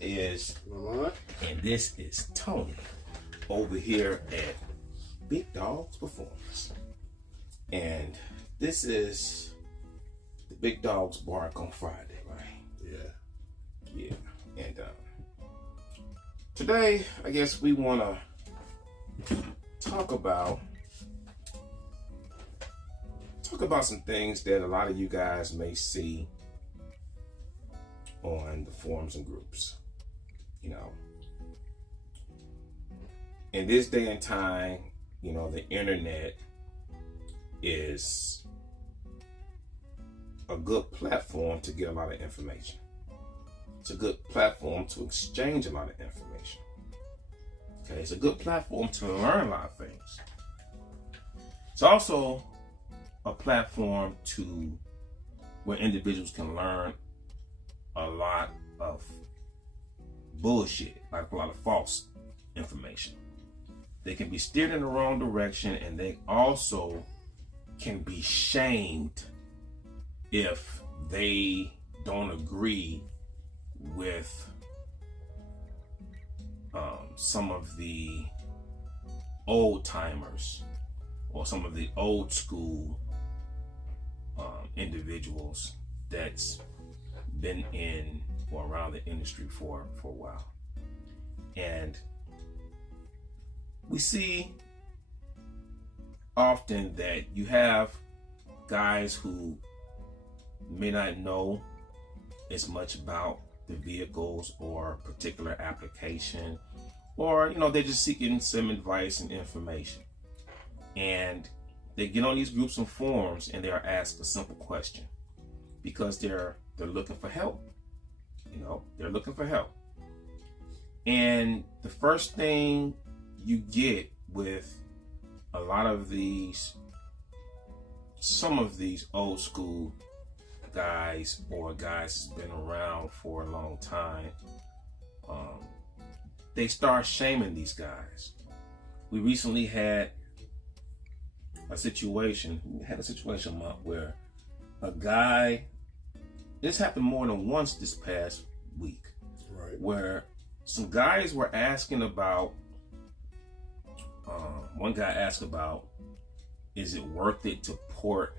Is Lamont, and this is Tony over here at Bigdogs Performance, and this is the Bigdogs Bark on Friday, right? Yeah. And today, I guess we want to talk about some things that a lot of you guys may see on the forums and groups. You know, in this day and time, you know, the internet is a good platform to get a lot of information. It's a good platform to exchange a lot of information. Okay, it's a good platform to learn a lot of things. It's also a platform to where individuals can learn a lot of bullshit, like a lot of false information. They can be steered in the wrong direction, and they also can be shamed if they don't agree with some of the old timers or some of the old school individuals that's been in or around the industry for a while. And we see often that you have guys who may not know as much about the vehicles or particular application, or you know, they're just seeking some advice and information, and they get on these groups and forums and they're asked a simple question because they're looking for help. You know, they're looking for help. And the first thing you get with a lot of some of these old school guys or guys that's been around for a long time, they start shaming these guys. We recently had a situation, Monk, where a guy, this happened more than once this past week, right? Where some guys were asking about, one guy asked about, is it worth it to port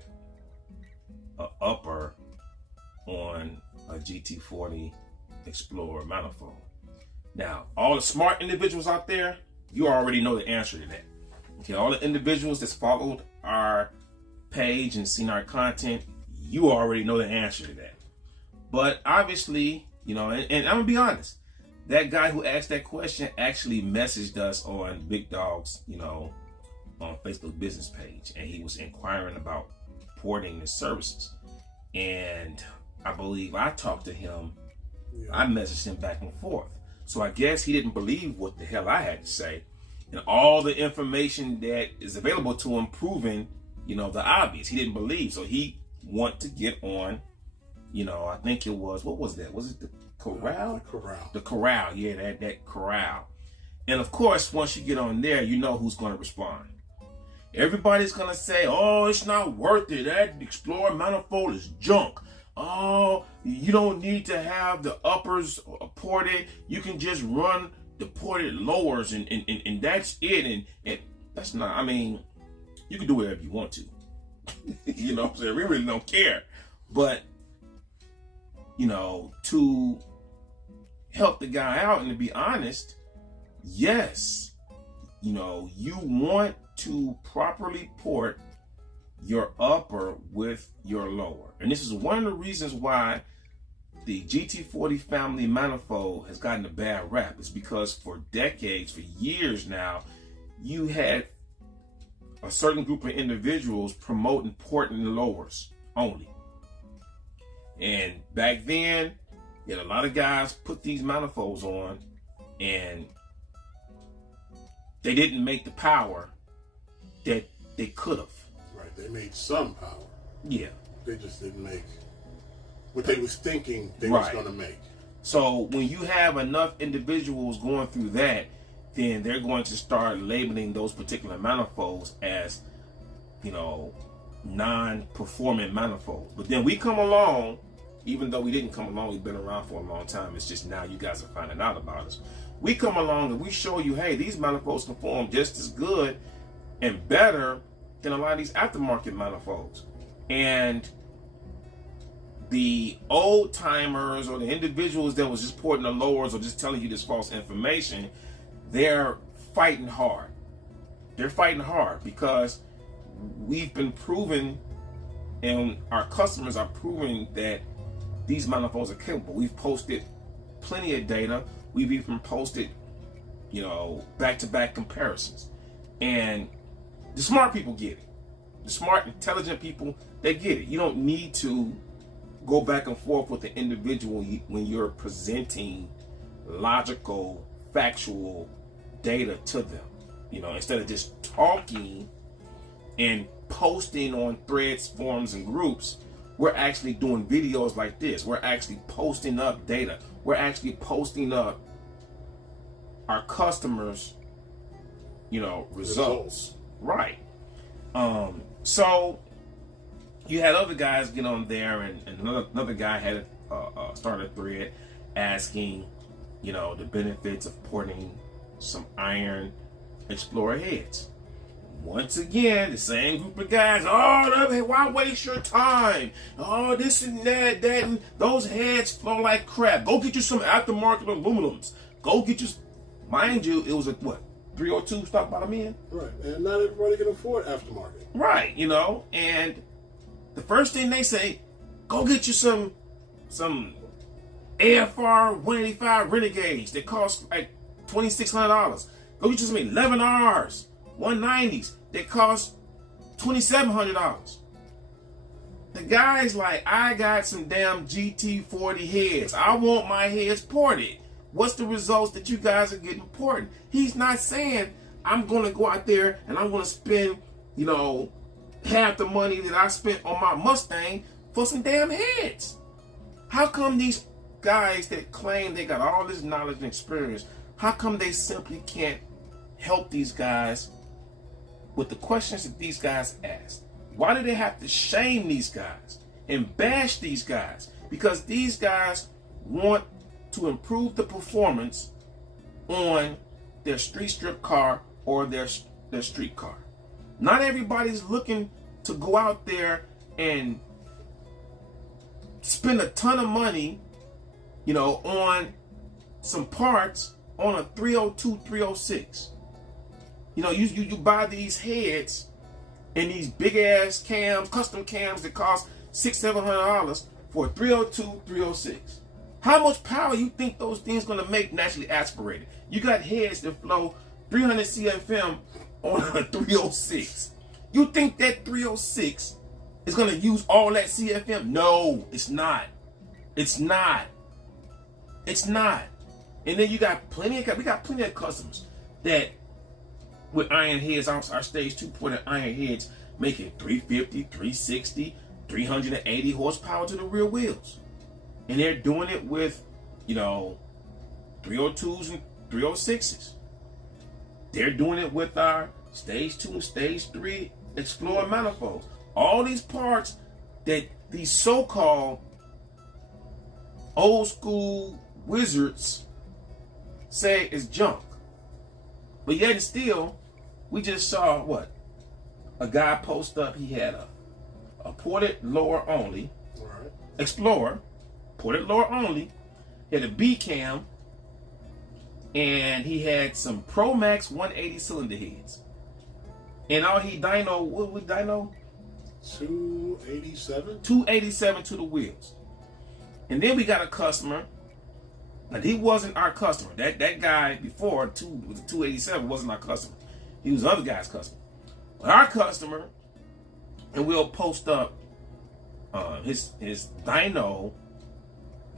a upper on a GT40 Explorer manifold? Now, all the smart individuals out there, you already know the answer to that. Okay, all the individuals that's followed our page and seen our content, you already know the answer to that. But obviously, you know, and I'm gonna be honest, that guy who asked that question actually messaged us on Big Dogs, you know, on Facebook business page, and he was inquiring about porting his services. And I believe I talked to him, I messaged him back and forth. So I guess he didn't believe what the hell I had to say, and all the information that is available to him proving, you know, the obvious. He didn't believe, so he wanted to get on, you know, I think it was, what was that? Was it the corral? The corral. The corral, yeah, that corral. And of course, once you get on there, you know who's going to respond. Everybody's going to say, oh, it's not worth it. That Explorer manifold is junk. Oh, you don't need to have the uppers ported. You can just run the ported lowers and that's it. And that's not, I mean, you can do whatever you want to. You know what I'm saying? We really don't care. But, you know, to help the guy out and to be honest, yes, you know, you want to properly port your upper with your lower. And this is one of the reasons why the GT40 family manifold has gotten a bad rap. It's because for decades, for years now, you had a certain group of individuals promoting porting lowers only. And back then, you had a lot of guys put these manifolds on and they didn't make the power that they could have. Right, they made some power. Yeah. They just didn't make what they was thinking they was going to make. So when you have enough individuals going through that, then they're going to start labeling those particular manifolds as, you know, non-performant manifolds. But then we come along even though we didn't come along, we've been around for a long time. It's just now you guys are finding out about us. We come along and we show you, hey, these manifolds perform just as good and better than a lot of these aftermarket manifolds. And the old timers or the individuals that was just porting the lowers or just telling you this false information, they're fighting hard. They're fighting hard because we've been proven, and our customers are proving, that these manifolds are capable. We've posted plenty of data. We've even posted, back-to-back comparisons. And the smart people get it. The smart, intelligent people, they get it. You don't need to go back and forth with the individual when you're presenting logical, factual data to them. Instead of just talking and posting on threads, forums, and groups, we're actually doing videos like this. We're actually posting up data. We're actually posting up our customers, results. Right. So you had other guys get on there, and another guy had started a thread asking, the benefits of porting some iron Explorer heads. Once again, the same group of guys, why waste your time? Oh, this and that, and those heads flow like crap. Go get you some aftermarket aluminums. Go get you, mind you, it was a, 302 stock bottom end? Right, and not everybody can afford aftermarket. Right, and the first thing they say, go get you some AFR 185 Renegades that cost like $2,600. Go get you some 11Rs, 190s that cost $2,700. The guy's like, I got some damn GT40 heads. I want my heads ported. What's the results that you guys are getting ported? He's not saying, I'm going to go out there and I'm going to spend, half the money that I spent on my Mustang for some damn heads. How come these guys that claim they got all this knowledge and experience, how come they simply can't help these guys with the questions that these guys ask? Why do they have to shame these guys and bash these guys? Because these guys want to improve the performance on their street strip car or their street car. Not everybody's looking to go out there and spend a ton of money, on some parts on a 302, 306. You buy these heads and these big ass cams, custom cams that cost $600-700 for a 302, 306. How much power you think those things gonna make naturally aspirated? You got heads that flow 300 CFM on a 306. You think that 306 is gonna use all that CFM? No, it's not. It's not. It's not. And then we got plenty of customers that with iron heads, our stage 2 ported iron heads, making 350, 360, 380 horsepower to the rear wheels. And they're doing it with, 302s and 306s. They're doing it with our stage 2 and stage 3 Explorer manifolds. All these parts that these so-called old school wizards say is junk. But yet and still, we just saw a guy post up. He had a ported lower only Explorer, ported lower only. He had a B cam, and he had some Pro Max 180 cylinder heads. And all he dyno, what was dyno? 287. 287 to the wheels. And then we got a customer. But he wasn't our customer. That guy before with the 287 wasn't our customer. He was the other guy's customer. But our customer, and we'll post up his dyno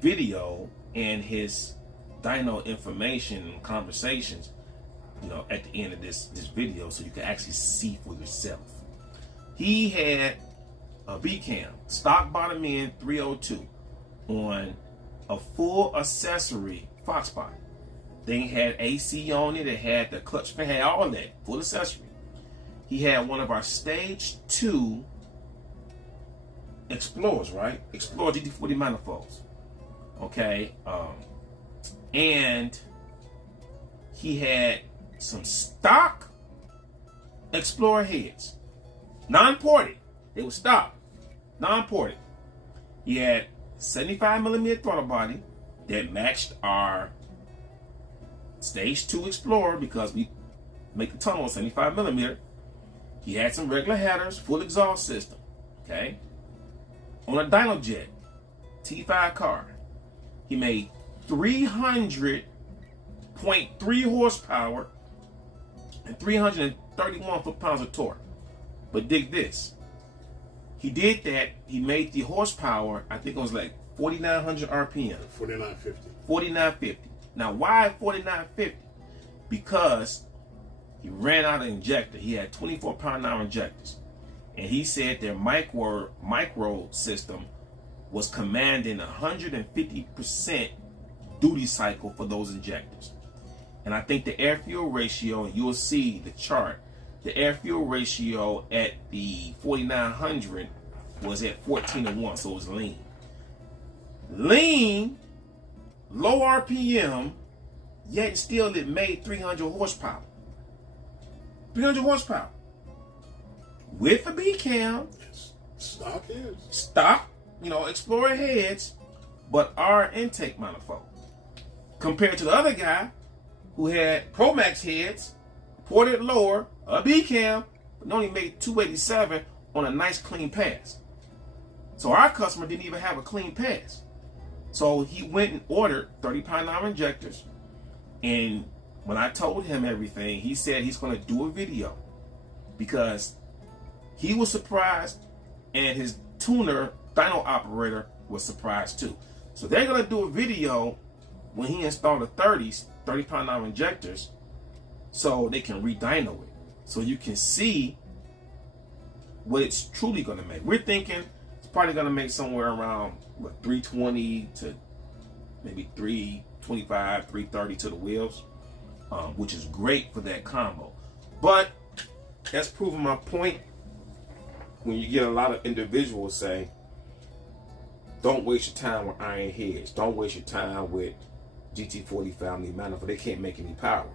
video and his dyno information and conversations, at the end of this video, so you can actually see for yourself. He had a B cam, stock bottom end 302 on a full accessory Fox body. They had AC on it. It had the clutch fan, had all that full accessory. He had one of our stage 2 Explorers, right? Explorer GT40 manifolds. Okay. And he had some stock Explorer heads. Non-ported. They were stock. Non-ported. He had 75mm throttle body that matched our Stage 2 Explorer because we make the tunnel 75mm. He had some regular headers, full exhaust system. Okay. On a dyno jet, T5 car, he made 300.3 horsepower and 331 foot-pounds of torque. But dig this. He did that. He made the horsepower, I think it was like 4,900 RPM. 4,950. 4,950. Now, why 4,950? Because he ran out of injector. He had 24-pound-hour injectors. And he said their micro system was commanding 150% duty cycle for those injectors. And I think the air-fuel ratio, and you'll see the chart, the air-fuel ratio at the 4,900 was at 14:1, so it was lean. Lean, low RPM, yet still it made 300 horsepower. 300 horsepower. With a B cam. Stock heads. Stock, Explorer heads, but our intake manifold. Compared to the other guy who had Pro Max heads, ported lower, a B cam, but only made 287 on a nice clean pass. So our customer didn't even have a clean pass. So he went and ordered 30-pound-hour injectors. And when I told him everything, he said he's going to do a video because he was surprised and his tuner, dyno operator, was surprised too. So they're going to do a video when he installed the 30-pound-hour injectors so they can re-dyno it. So you can see what it's truly going to make. We're thinking it's probably going to make somewhere around 320 to maybe 325, 330 to the wheels, which is great for that combo. But that's proving my point. When you get a lot of individuals say, don't waste your time with iron heads. Don't waste your time with GT40 family manifold. They can't make any power.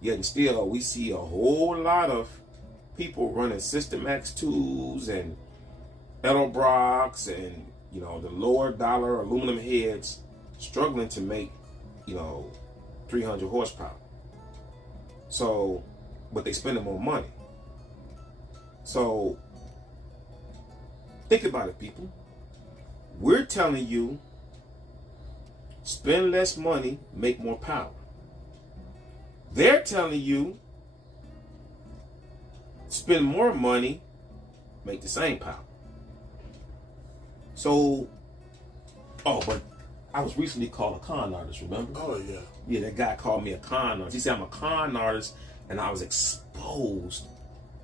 Yet and still, we see a whole lot of people running System X2s and Edelbrocks and, the lower dollar aluminum heads struggling to make, 300 horsepower. So, but they spending more money. So, think about it, people. We're telling you, spend less money, make more power. They're telling you, spend more money, make the same power. So, but I was recently called a con artist, remember? Oh, yeah. Yeah, that guy called me a con artist. He said I'm a con artist, and I was exposed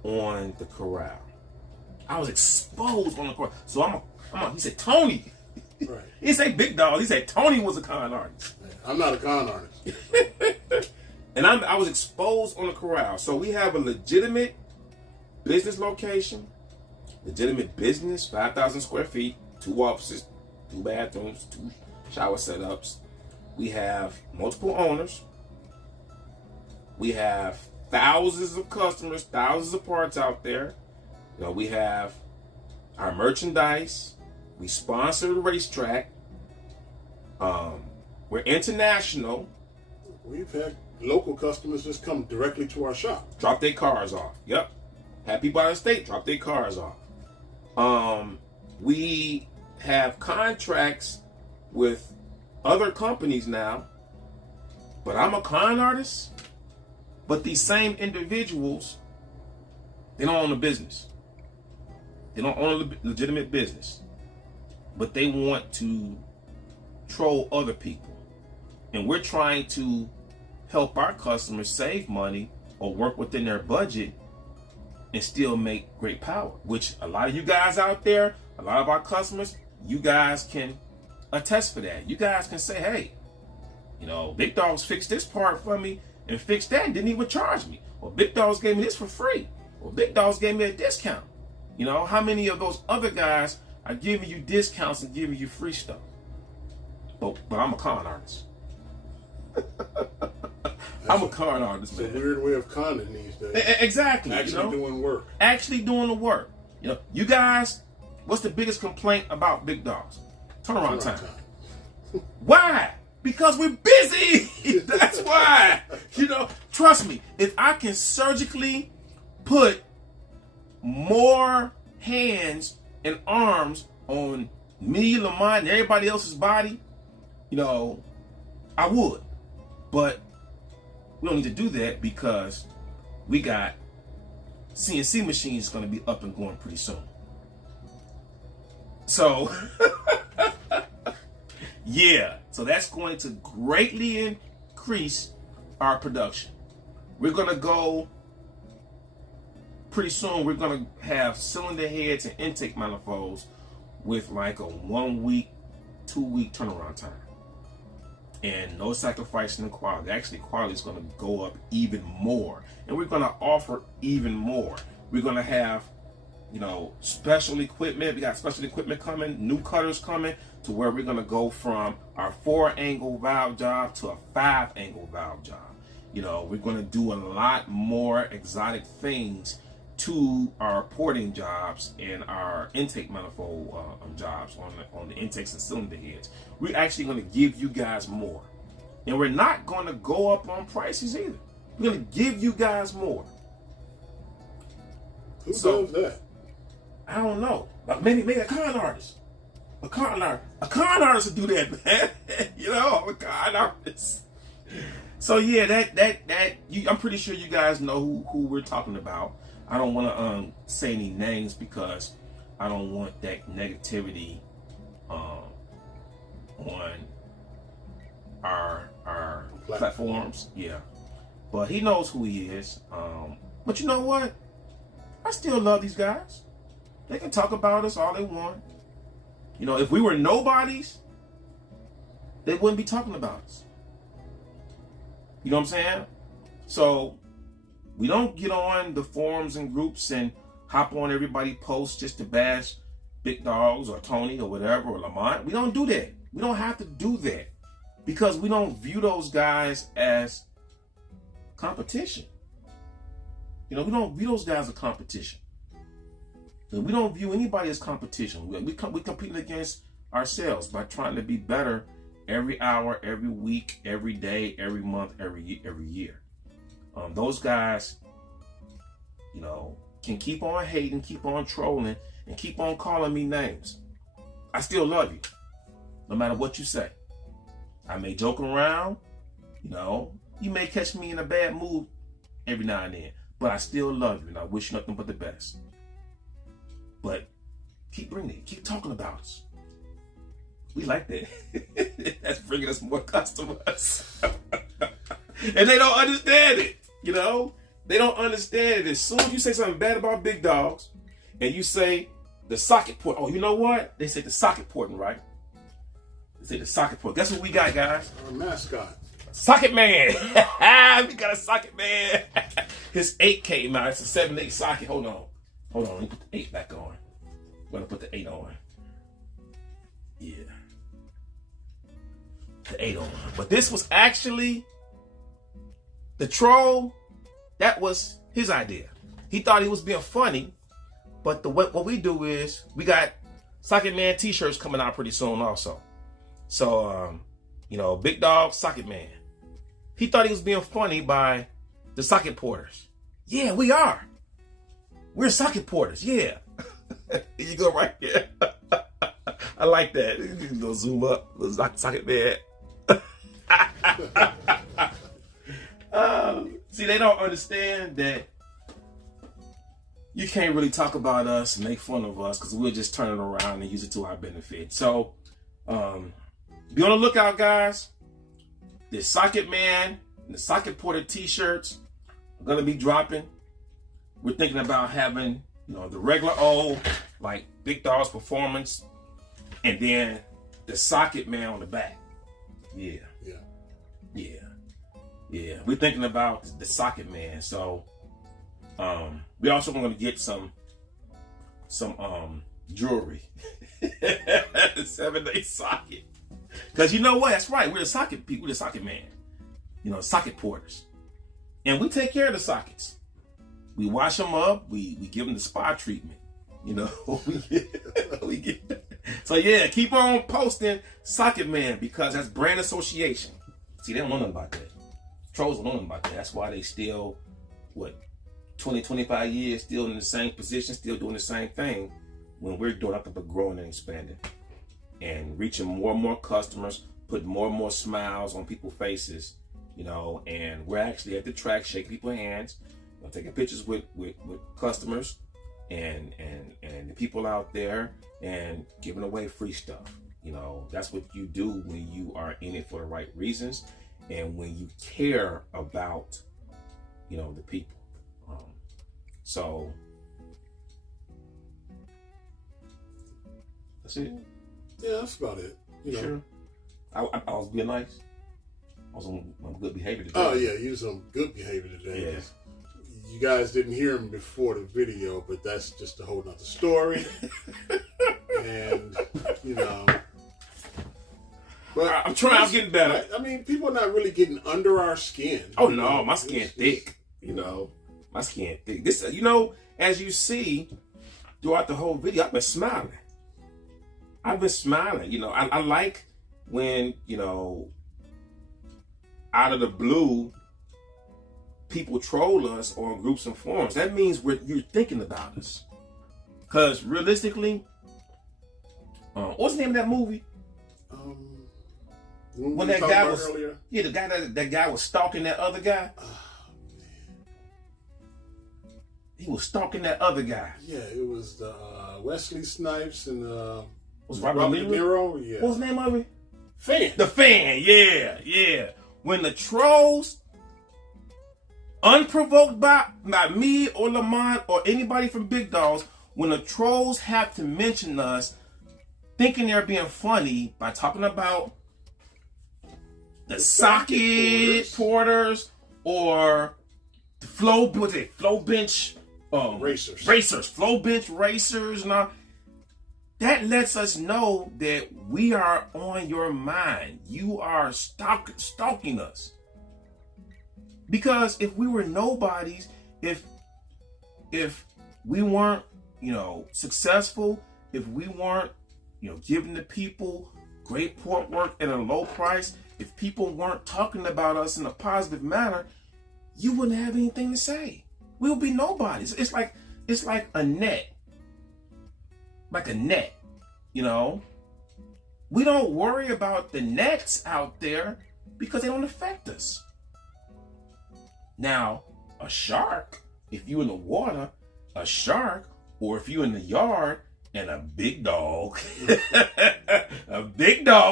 on the corral. I was exposed on the corral. So he said, Tony. Right. He didn't say Big Dog. He said Tony was a con artist. I'm not a con artist. And I was exposed on the corral. So we have a legitimate business location, legitimate business, 5,000 square feet, 2 offices, 2 bathrooms, 2 shower setups. We have multiple owners. We have thousands of customers, thousands of parts out there. We have our merchandise. We sponsor the racetrack. We're international. We've had local customers just come directly to our shop. Drop their cars off. Yep. Have people out of state drop their cars off. We have contracts with other companies now. But I'm a con artist. But these same individuals, they don't own a business. They don't own a legitimate business. But they want to troll other people. And we're trying to help our customers save money or work within their budget and still make great power. Which a lot of you guys out there, a lot of our customers, you guys can attest for that. You guys can say, hey, Big Dogs fixed this part for me and fixed that and didn't even charge me. Or Big Dogs gave me this for free. Or Big Dogs gave me a discount. How many of those other guys I'm giving you discounts and giving you free stuff. But I'm a con artist. I'm a con artist, man. It's a weird way of conning these days. Exactly. Actually doing work. Actually doing the work. You guys, what's the biggest complaint about Big Dogs? Turnaround time. Why? Because we're busy. That's why. Trust me, if I can surgically put more hands and arms on me, Lamont, and everybody else's body, I would. But we don't need to do that because we got CNC machines going to be up and going pretty soon. So, yeah. So that's going to greatly increase our production. We're going to go pretty soon. We're going to have cylinder heads and intake manifolds with like a 1 week, 2 week turnaround time. And no sacrificing in quality. Actually, quality is going to go up even more. And we're going to offer even more. We're going to have, special equipment. We got special equipment coming, new cutters coming, to where we're going to go from our 4-angle valve job to a 5-angle valve job. We're going to do a lot more exotic things to our porting jobs and our intake manifold jobs on the intakes and cylinder heads. We're actually going to give you guys more. And we're not going to go up on prices either. We're going to give you guys more. Who does that? I don't know. Maybe a con artist. A con artist will do that, man. I'm a con artist. So yeah, I'm pretty sure you guys know who we're talking about. I don't want to say any names because I don't want that negativity on our platforms. Yeah, but he knows who he is. But you know what? I still love these guys. They can talk about us all they want. If we were nobodies, they wouldn't be talking about us. You know what I'm saying? So we don't get on the forums and groups and hop on everybody posts just to bash Bigdogs or Tony or whatever or Lamont. We don't do that. We don't have to do that because we don't view those guys as competition. We don't view those guys as competition. We don't view anybody as competition. We compete against ourselves by trying to be better every hour, every week, every day, every month, every year. Those guys, can keep on hating, keep on trolling, and keep on calling me names. I still love you, no matter what you say. I may joke around, you may catch me in a bad mood every now and then, but I still love you, and I wish you nothing but the best. But keep bringing it, keep talking about us. We like that. That's bringing us more customers. And they don't understand it, They don't understand it. As soon as you say something bad about Big Dogs, and you say the socket port, oh, you know what? They say the socket porting, right? They say the socket port. Guess what we got, guys? Our mascot. Socket Man. We got a socket man. His 8 came out. It's a 7/8 socket. Hold on. Let me put the 8 back on. I'm going to put the 8 on. Yeah. The 8 on. But this was actually the troll. That was his idea. He thought he was being funny. But what we do is we got Socket Man t-shirts coming out pretty soon also. So, Big Dog, Socket Man. He thought he was being funny by the socket porters. Yeah, we are. We're socket porters. Yeah. Here you go right here. I like that. You can go zoom up. Socket Man. See, they don't understand that you can't really talk about us and make fun of us because we'll just turn it around and use it to our benefit. So, be on the lookout, guys. The Socket Man and the Socket Porter t-shirts are going to be dropping. We're thinking about having, the regular old, like Big Dogs Performance, and then the Socket Man on the back. Yeah. We're thinking about the Socket Man. So, we also going to get some jewelry. 7-day socket. Because you know what? That's right. We're the socket people. We're the socket man. You know, socket porters. And we take care of the sockets. We wash them up. We give them the spa treatment. You know, we get. So yeah, keep on posting socket man because that's brand association. See, they don't know nothing about that. Trolls don't know nothing about that. That's why they still, 20, 25 years, still in the same position, still doing the same thing when we're doing nothing but growing and expanding and reaching more and more customers, putting more and more smiles on people's faces, you know, and we're actually at the track shaking people's hands, taking pictures with customers and the people out there and giving away free stuff. You know, that's what you do when you are in it for the right reasons and when you care about, you know, the people. So that's it. Yeah, that's about it. You know. Sure. I was being nice. I was on good behavior today. Oh yeah, you was on good behavior today. Yeah. You guys didn't hear him before the video, but that's just a whole nother story. And you know, but I'm trying. I'm getting better. I mean, people are not really getting under our skin. Oh no, my skin thick. You know, my skin thick. This, you know, as you see throughout the whole video, I've been smiling. You know, I like when, you know, out of the blue, people troll us on groups and forums. That means you're thinking about us. Because realistically, what's the name of that movie? When that guy was earlier? Yeah, the guy that guy was stalking that other guy. He was stalking that other guy. Yeah, it was the Wesley Snipes and was Robert De Niro? Yeah. What was the name of it? Fan. The Fan. Yeah. When the trolls, unprovoked by me or Lamont or anybody from Big Dogs, when the trolls have to mention us, thinking they're being funny by talking about the socket porters or the flow bench racers, flow bench racers, and all. That lets us know that we are on your mind. You are stalking us. Because if we were nobodies, if we weren't, you know, successful, if we weren't, you know, giving the people great port work at a low price, if people weren't talking about us in a positive manner, you wouldn't have anything to say. We'll be nobodies. It's like a net. Like a net, you know. We don't worry about the nets out there because they don't affect us. Now, a shark, if you in the water, a shark, or if you in the yard and a big dog,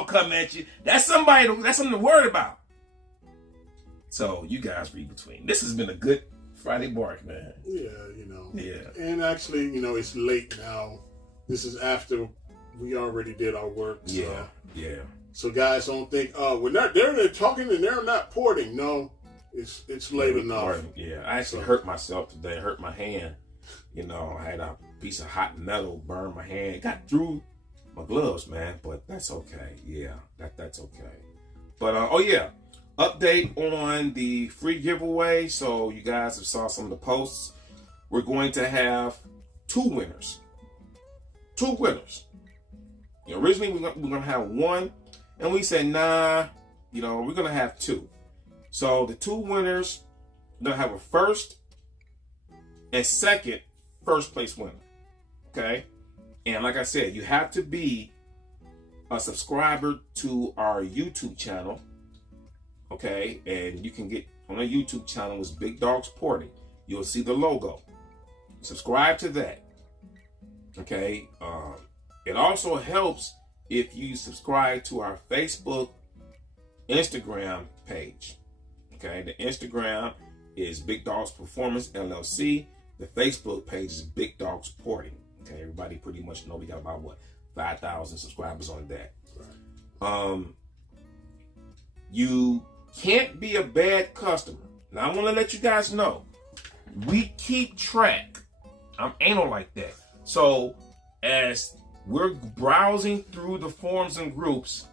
come at you, that's something to worry about. So you guys read between. This has been a good Friday bark, man. Yeah, you know. Yeah. And actually, you know, it's late now. This is after we already did our work. So, yeah. So guys don't think, they're talking and they're not porting. No, it's late enough. Yeah, I actually hurt myself today. Hurt my hand. You know, I had a piece of hot metal burn my hand. It got through my gloves, man. But that's okay. Yeah, that's okay. But update on the free giveaway. So you guys have saw some of the posts. We're going to have two winners. You know, originally we're gonna have one, and we said nah. You know, we're gonna have two. So the two winners, we're gonna have a first and second first place winner. Okay, and like I said, you have to be a subscriber to our YouTube channel. Okay, and you can get on our YouTube channel is Bigdogs Porting. You'll see the logo. Subscribe to that. Okay, it also helps if you subscribe to our Facebook, Instagram page. Okay, the Instagram is Big Dogs Performance LLC. The Facebook page is Big Dogs Porting. Okay, everybody pretty much know we got about 5,000 subscribers on that. Right. You can't be a bad customer. Now I want to let you guys know, we keep track. I'm anal like that. So as we're browsing through the forums and groups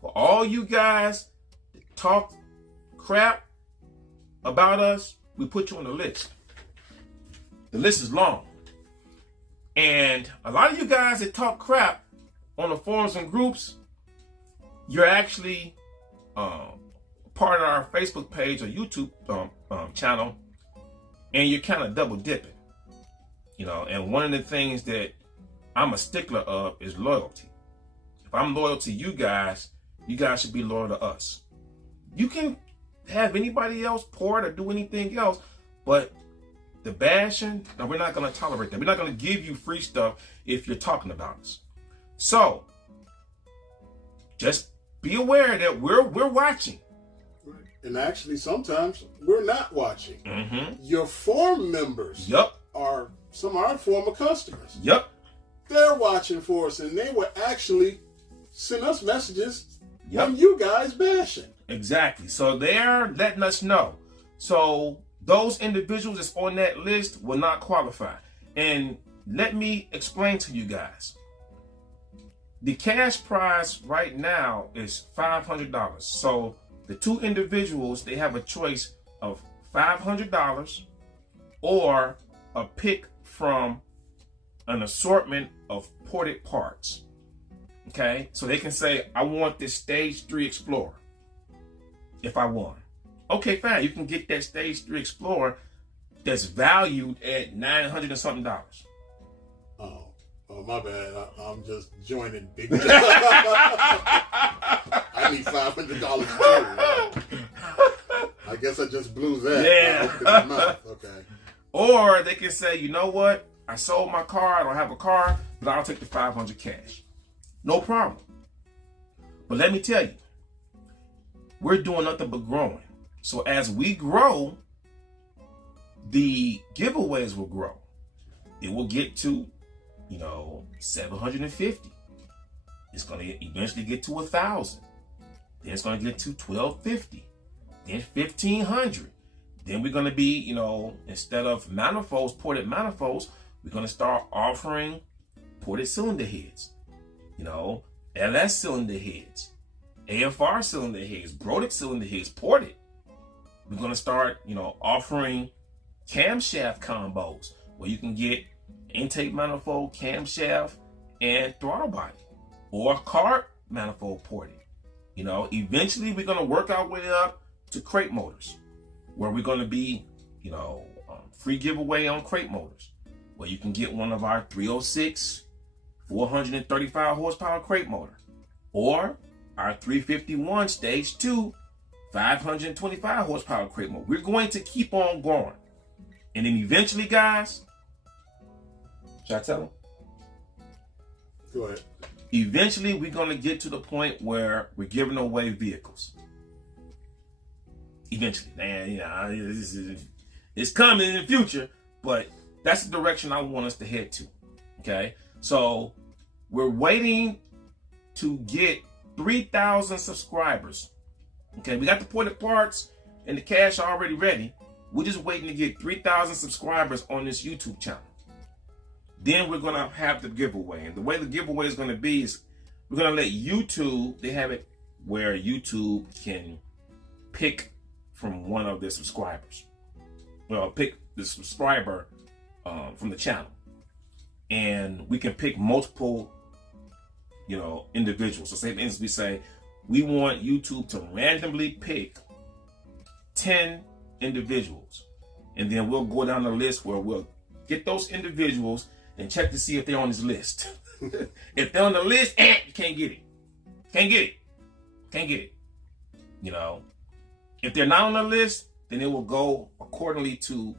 for all you guys that talk crap about us. We put you on the list. The list is long. And a lot of you guys that talk crap on the forums and groups, you're actually part of our Facebook page or YouTube channel, and you're kind of double dipping. You know, and one of the things that I'm a stickler of is loyalty. If I'm loyal to you guys should be loyal to us. You can have anybody else pour it or do anything else, but the bashing, no, we're not going to tolerate that. We're not going to give you free stuff if you're talking about us. So, just be aware that we're watching. And actually, sometimes we're not watching. Mm-hmm. Your forum members are some of our former customers. Yep. They're watching for us, and they will actually send us messages on you guys bashing. Exactly. So they're letting us know. So those individuals that's on that list will not qualify. And let me explain to you guys. The cash prize right now is $500. So the two individuals, they have a choice of $500 or a pick from an assortment of ported parts. Okay, so they can say, I want this Stage 3 Explorer if I won. Okay, fine, you can get that Stage 3 Explorer that's valued at $900 and something. Oh, my bad. I'm just joining big. I need $500 too. I guess I just blew that. Yeah. Okay. Or they can say, you know what? I sold my car. I don't have a car, but I'll take the $500 cash. No problem. But let me tell you, we're doing nothing but growing. So as we grow, the giveaways will grow. It will get to, 750. It's going to eventually get to 1,000. Then it's going to get to 1,250. Then 1,500. Then we're going to be, instead of manifolds, ported manifolds, we're going to start offering ported cylinder heads. LS cylinder heads, AFR cylinder heads, Brodick cylinder heads, ported. We're going to start, offering camshaft combos where you can get intake manifold, camshaft, and throttle body, or carb manifold ported. Eventually we're going to work our way up to crate motors, where we're going to be, free giveaway on crate motors, where you can get one of our 306 435 horsepower crate motor, or our 351 Stage 2 525 horsepower crate motor. We're going to keep on growing. And then eventually, guys, should I tell them? Go ahead. Eventually, we're going to get to the point where we're giving away vehicles. Eventually, man, it's coming in the future, but that's the direction I want us to head to. Okay, so we're waiting to get 3,000 subscribers. Okay, we got the ported parts and the cash already ready. We're just waiting to get 3,000 subscribers on this YouTube channel. Then we're gonna have the giveaway, and the way the giveaway is gonna be is we're gonna let YouTube. They have it where YouTube can pick from one of their subscribers. Well, pick the subscriber from the channel, and we can pick multiple, individuals. So say, for instance, we say we want YouTube to randomly pick 10 individuals, and then we'll go down the list where we'll get those individuals and check to see if they're on this list. If they're on the list, you can't get it. Can't get it. If they're not on the list, then it will go accordingly to,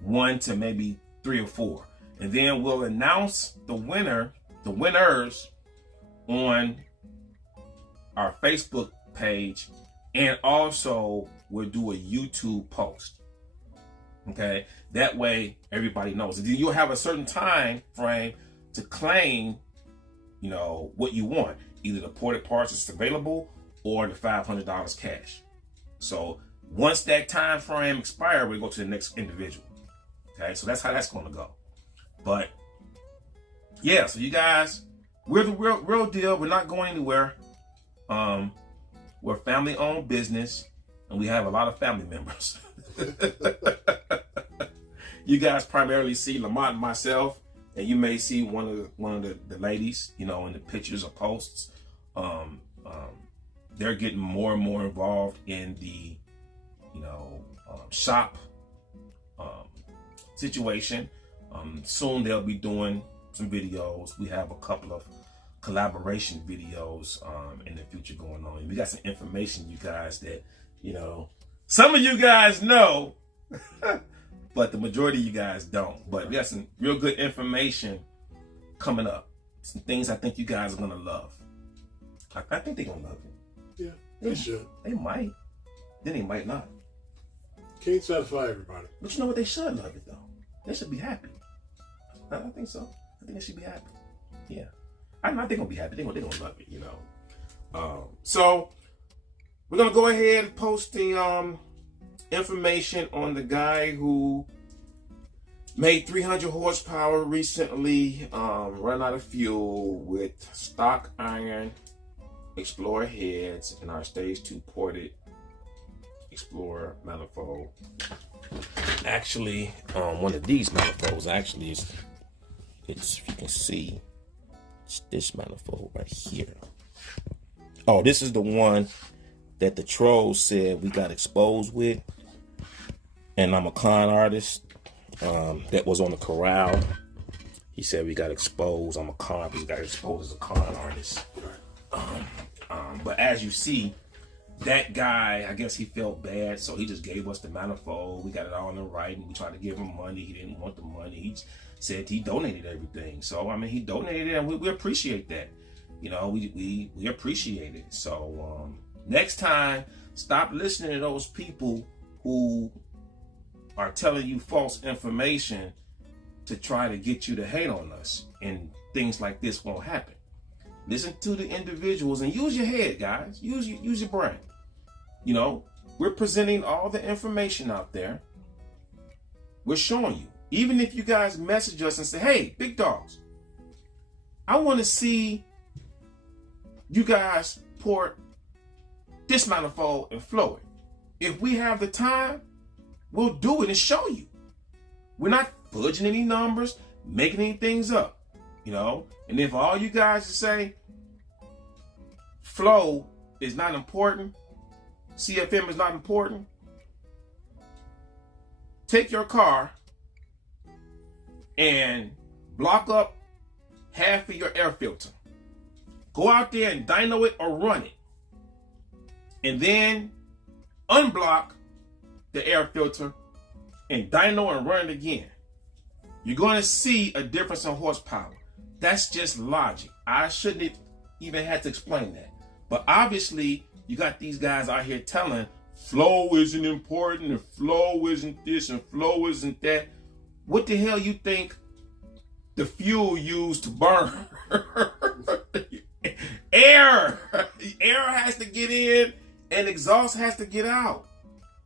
1 to maybe 3 or 4. And then we'll announce the winners on our Facebook page, and also we'll do a YouTube post. Okay, that way everybody knows. And then you'll have a certain time frame to claim, what you want, either the ported parts that's available or the $500 cash. So once that time frame expires, we go to the next individual. Okay, so that's how that's going to go. But yeah, so you guys, we're the real deal. We're not going anywhere. We're a family-owned business, and we have a lot of family members. You guys primarily see Lamont and myself, and you may see one of the ladies, you know, in the pictures or posts. They're getting more and more involved in the, you know, shop situation. Soon they'll be doing some videos. We have a couple of collaboration videos in the future going on. And we got some information, you guys, that, you know, some of you guys know, but the majority of you guys don't. But we got some real good information coming up. Some things I think you guys are gonna love. I think they're gonna love it. Yeah, they should. They might. Then they might not. Can't satisfy everybody. But you know what? They should love it, though. They should be happy. I think so. I think they should be happy. Yeah. I'm not. They're going to be happy. They're going to love it, you know. So, we're going to go ahead and post the information on the guy who made 300 horsepower recently, run out of fuel with stock iron Explorer heads and our stage 2 ported Explorer manifold. Actually, one of these manifolds actually is, it's, you can see, it's this manifold right here. Oh, this is the one that the trolls said we got exposed with. And I'm a con artist that was on the corral. He said we got exposed. I'm a con, we got exposed as a con artist. But as you see, that guy, I guess he felt bad, so he just gave us the manifold. We got it all in writing. We tried to give him money. He didn't want the money. He said he donated everything. So, I mean, he donated it, and we appreciate that. You know, we appreciate it. So, next time, stop listening to those people who are telling you false information to try to get you to hate on us, and things like this won't happen. Listen to the individuals and use your head, guys. Use your brain. You know, we're presenting all the information out there. We're showing you. Even if you guys message us and say, hey, Big Dogs, I want to see you guys pour this manifold and flow it. If we have the time, we'll do it and show you. We're not fudging any numbers, making any things up. You know, and if all you guys say flow is not important, CFM is not important, take your car and block up half of your air filter. Go out there and dyno it or run it. And then unblock the air filter and dyno and run it again. You're going to see a difference in horsepower. That's just logic. I shouldn't have even had to explain that. But obviously, you got these guys out here telling flow isn't important and flow isn't this and flow isn't that. What the hell you think the fuel used to burn? Air! Air has to get in and exhaust has to get out.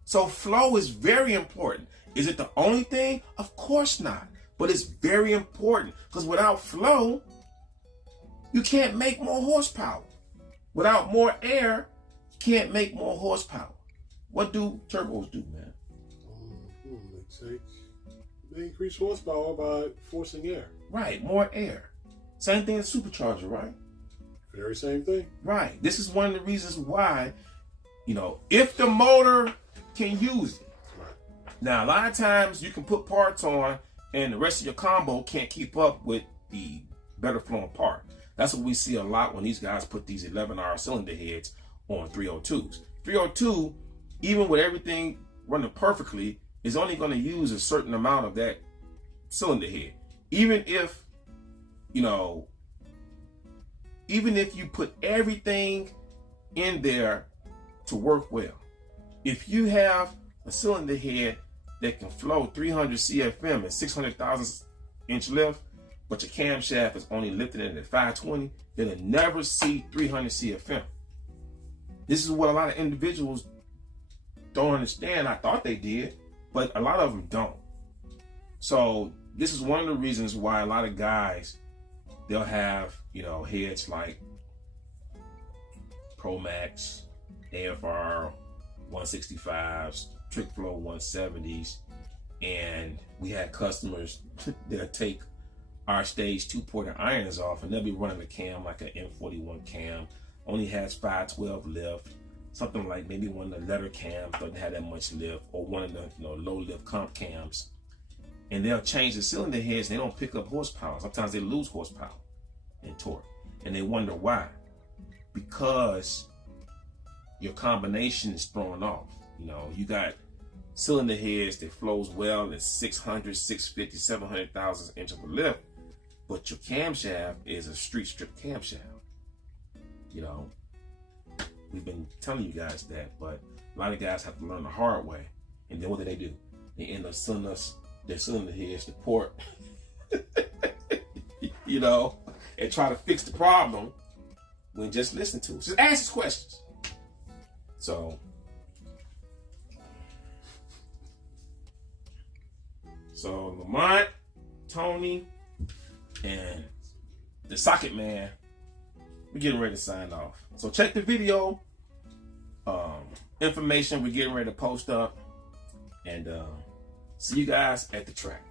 So flow is very important. Is it the only thing? Of course not. But it's very important because without flow, you can't make more horsepower. Without more air, you can't make more horsepower. What do turbos do, man? They increase horsepower by forcing air. Right, more air. Same thing as supercharger, right? Very same thing. Right. This is one of the reasons why, you know, if the motor can use it. Right. Now, a lot of times you can put parts on and the rest of your combo can't keep up with the better flowing part. That's what we see a lot when these guys put these 11R cylinder heads on 302s. 302, even with everything running perfectly, is only going to use a certain amount of that cylinder head. Even if, you know, even if you put everything in there to work well. If you have a cylinder head that can flow 300 CFM at 600,000 inch lift, but your camshaft is only lifting it at 520, then it'll never see 300 CFM. This is what a lot of individuals don't understand. I thought they did, but a lot of them don't. So this is one of the reasons why a lot of guys they'll have, you know, heads like Pro Max, AFR 165s, Trick Flow 170s, and we had customers they'll take our stage 2-porter ironers off, and they'll be running a cam like an M41 cam, only has 512 lift, something like maybe one of the letter cams doesn't have that much lift, or one of the, you know, low lift comp cams, and they'll change the cylinder heads. And they don't pick up horsepower. Sometimes they lose horsepower and torque, and they wonder why. Because your combination is thrown off. You know, you got cylinder heads that flows well at 600, 650, 700 thousandths inch of a lift, but your camshaft is a street strip camshaft. You know, we've been telling you guys that, but a lot of guys have to learn the hard way. And then what do? They end up sending us their cylinder heads to port, you know, and try to fix the problem when just listen to us. Just ask us questions. So Lamont, Tony, and the Socket Man, we're getting ready to sign off. So check the video information we're getting ready to post up, and see you guys at the track.